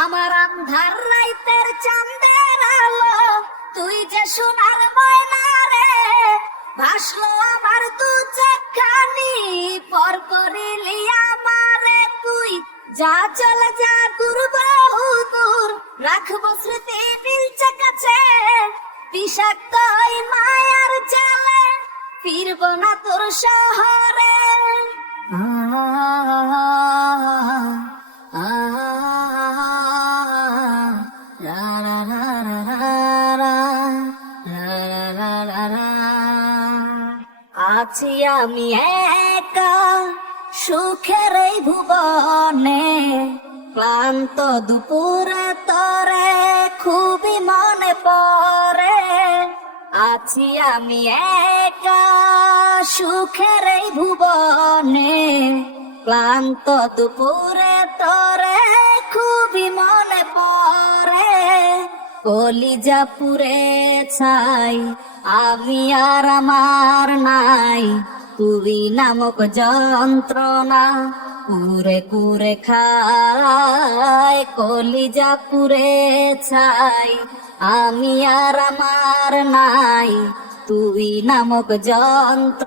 আমার আন্ধার রাইতের চাঁদের আলো, তুই যে সোনার ময়না রে। ভাসলো আমার দু চোখখানি, পর করিলি আমারে তুই। যা চলে যা দূর বহু দূর, রাখবো স্মৃতি নীলচে কাছে। বিষাক্ত এই মায়ার জালে, ফিরবো না তোর শহরে। আছি আমি একা সুখের এই ভুবনে, ক্লান্ত দুপুরে তরে খুবই মনে পড়ে। আছি আমি একা সুখের এই ভুবনে, ক্লান্ত দুপুরে তরে খুবই মনে পড়ে। কলিজা পুরে ছাই আমি আর আমার নাই, তুই নামক যন্ত্রণা কুরে কুরে খায়। কলিজা পুরে ছাই আমি আর আমার নাই, তুই নামক যন্ত্র।